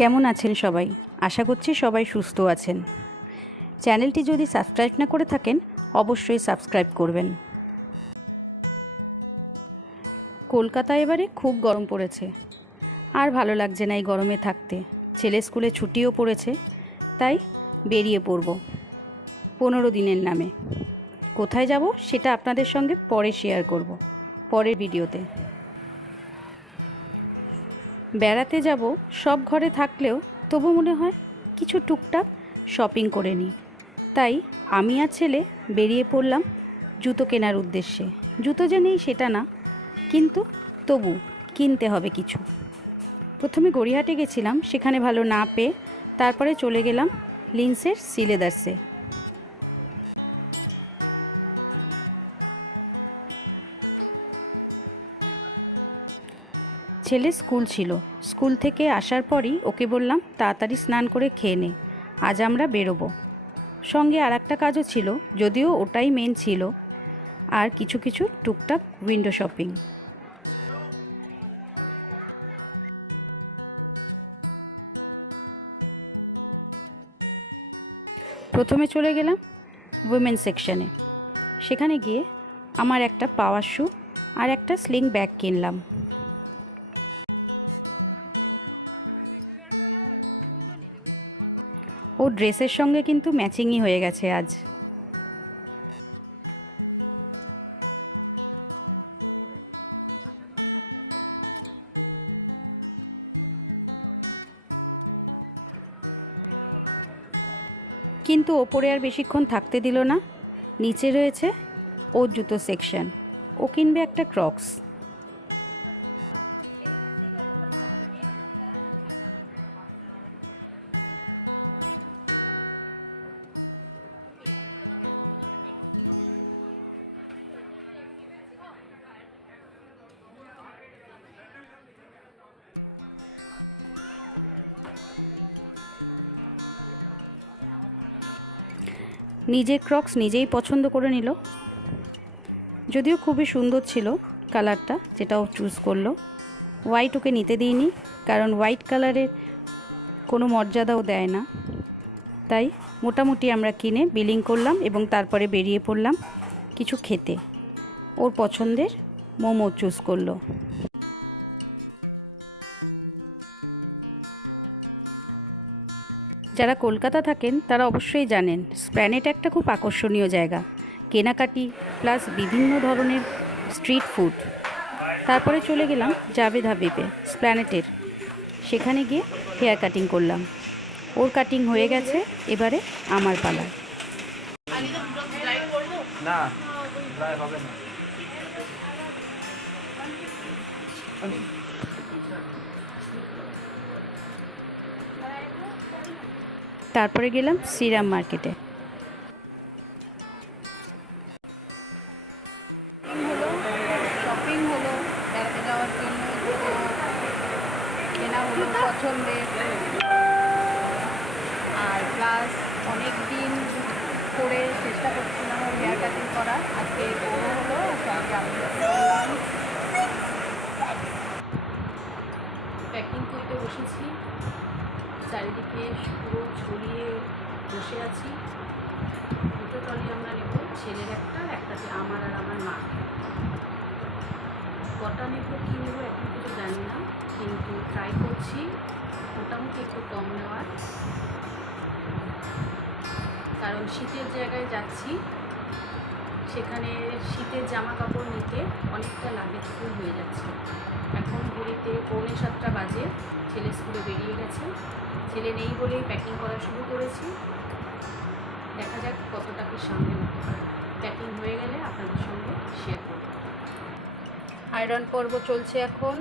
কেমন আছেন সবাই? আশা করছি সবাই সুস্থ আছেন। চ্যানেলটি যদি সাবস্ক্রাইব না করে থাকেন অবশ্যই সাবস্ক্রাইব করবেন। কলকাতায় এবারে খুব গরম পড়েছে, আর ভালো লাগছে না এই গরমে থাকতে। ছেলে স্কুলে ছুটিও পড়েছে, তাই বেরিয়ে পড়ব 15 দিনের নামে। কোথায় যাব সেটা আপনাদের সঙ্গে পরে শেয়ার করব, পরের ভিডিওতে। বেড়াতে যাব সব ঘরে থাকলেও তবু মনে হয় কিছু টুকটাক শপিং করে নিই। তাই আমি আর ছেলে বেরিয়ে পড়লাম জুতো কেনার উদ্দেশ্যে। জুতো যে নেই সেটা না, কিন্তু তবু কিনতে হবে কিছু। প্রথমে গড়িয়াহাটে গেছিলাম, সেখানে ভালো না পেয়ে তারপরে চলে গেলাম লিন্সের সি লেদার্সে। ছেলে স্কুল ছিল, স্কুল থেকে আসার পরই ওকে বললাম তাড়াতাড়ি স্নান করে খেয়ে নে, আজ আমরা বেরোবো। সঙ্গে আর একটা কাজও ছিল, যদিও ওটাই মেন ছিল, আর কিছু কিছু টুকটাক উইন্ডো শপিং। প্রথমে চলে গেলাম উইমেন সেকশানে। সেখানে গিয়ে আমার একটা পাওয়ার শু আর একটা স্লিং ব্যাগ কিনলাম। ও ড্রেসের সঙ্গে কিন্তু ম্যাচিংই হয়ে গেছে আজ। কিন্তু ওপরে আর বেশিক্ষণ থাকতে দিল না। নিচে রয়েছে ওর জুতো সেকশন। ও কিনবে একটা ক্রক্স। নিজের ক্রক্স নিজেই পছন্দ করে নিল, যদিও খুবই সুন্দর ছিল কালারটা যেটা ও চুজ করলো। হোয়াইট ওকে নিতে দিইনি, কারণ হোয়াইট কালারের কোনো মর্যাদাও দেয় না। তাই মোটামুটি আমরা কিনে বিলিং করলাম এবং তারপরে বেরিয়ে পড়লাম কিছু খেতে। ওর পছন্দের মোমো চুজ করলো। যারা কলকাতা থাকেন তারা অবশ্যই জানেন স্প্ল্যানেড একটা খুব আকর্ষণীয় জায়গা, কেনাকাটি প্লাস বিভিন্ন ধরনের স্ট্রিট ফুড। তারপরে চলে গেলাম জাভেদ হাবিবে স্প্ল্যানেটের, সেখানে গিয়ে হেয়ার কাটিং করলাম। ওর কাটিং হয়ে গেছে, এবারে আমার পালা। না ড্রাই হবে না। তারপরে গেলাম সিরাম মার্কেটে। শপিং হলো, বেড়াতে যাওয়ার জন্য কেনা হলো পছন্দের, আর প্লাস অনেক দিন করে চেষ্টা করছিলাম ওর হেয়ার কাটিং করার। আজকে বড় হলো, সঙ্গে আমি করলাম। প্যাকিং করতে বসেছি, চারিদিকে পুরো ছড়িয়ে বসে আছি। দুটো ট্রলি আমরা নেব, ছেলের একটা, একটাতে আমার আর আমার মা। কটা নেব কী নেব এখন কিছু জানি না, কিন্তু ট্রাই করছি মোটামুটি একটু কম নেওয়ার, কারণ শীতের জায়গায় যাচ্ছি, সেখানে শীতের জামা কাপড় নিতে অনেকটা লাগেজ ফুল হয়ে যাচ্ছে। এখন ঘড়িতে 6:45 বাজে, ছেলে স্কুলে বেরিয়ে গেছে। ছেলে নেই বলেই প্যাকিং করা শুরু করেছি, দেখা যাক কতটা কি সামনে উঠতে পারে। প্যাকিং হয়ে গেলে আপনাদের সঙ্গে শেয়ার করব। আয়রন পর্ব চলছে এখন।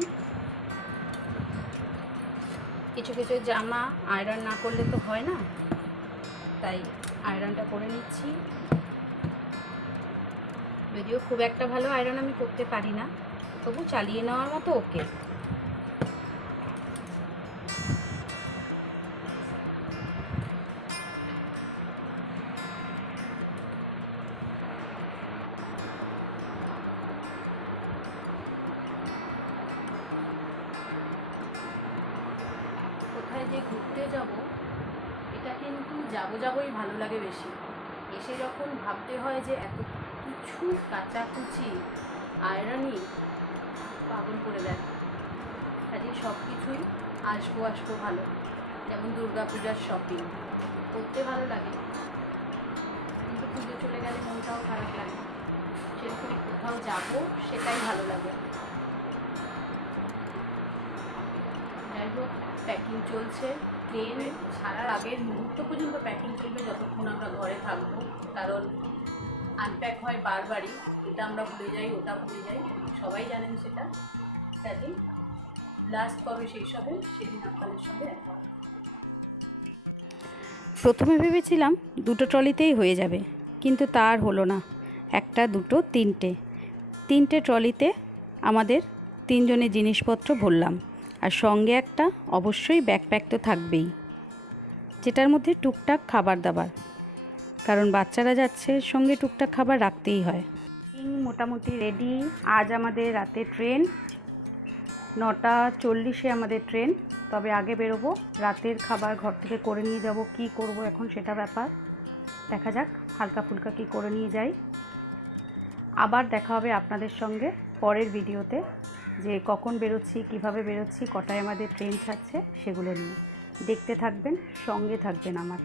কিছু কিছু জামা আয়রন না করলে তো হয় না, তাই আয়রনটা করে নিচ্ছি। যদিও খুব একটা ভালো আয়রন আমি করতে পারি না, তবু চালিয়ে নেওয়ার মতো ওকে। কোথায় যে ঘুরতে যাব, এটা কিন্তু যাবোই ভালো লাগে বেশি। এসে যখন ভাবতে হয় যে এত কিছু কাচাকুচি আয়রনি পাগল করে দেয়, কাজে সব কিছুই আসবো ভালো। যেমন দুর্গাপূজার শপিং করতে ভালো লাগে, কিন্তু পুজো চলে গেলে মনটাও খারাপ লাগে। সেরকম কোথাও যাব সেটাই ভালো লাগে। যাই হোক, প্যাকিং চলছে। ট্রেন ছাড়ার আগের মুহূর্ত পর্যন্ত প্যাকিং চলবে যতক্ষণ আমরা ঘরে থাকবো, কারণ আনপ্যাক হয় বারবারই। এটা আমরা ভুলে যাই, ওটা ভুলে যাই, সবাই জানেন সেটা। কাজে লাস্ট কবে সেই সবে সেদিন আপনাদের সঙ্গে দেখা হবে। প্রথমে ভেবেছিলাম 2টো ট্রলিতেই হয়ে যাবে, কিন্তু তার হলো না। 1, 2, 3টে ট্রলিতে আমাদের 3 জনের জিনিসপত্র ভরলাম, আর সঙ্গে একটা অবশ্যই ব্যাকপ্যাক তো থাকবেই, যেটার মধ্যে টুকটাক খাবার দাবার, কারণ বাচ্চারা যাচ্ছে, সঙ্গে টুকটাক খাবার রাখতেই হয়। মোটামুটি রেডি। আজ আমাদের রাতে ট্রেন 9:40 আমাদের ট্রেন, তবে আগে বেরোবো। রাতের খাবার ঘর থেকে করে নিয়ে যাব, কি করব এখন সেটা ব্যাপার, দেখা যাক। হালকা ফুলকা কি করে নিয়ে যাই। আবার দেখা হবে আপনাদের সঙ্গে পরের ভিডিওতে, যে কখন বেরোচ্ছি, কিভাবে বেরোচ্ছি, কটায় আমাদের ট্রেন ছাড়ছে, সেগুলো নিয়ে। দেখতে থাকবেন, সঙ্গে থাকবেন আমার।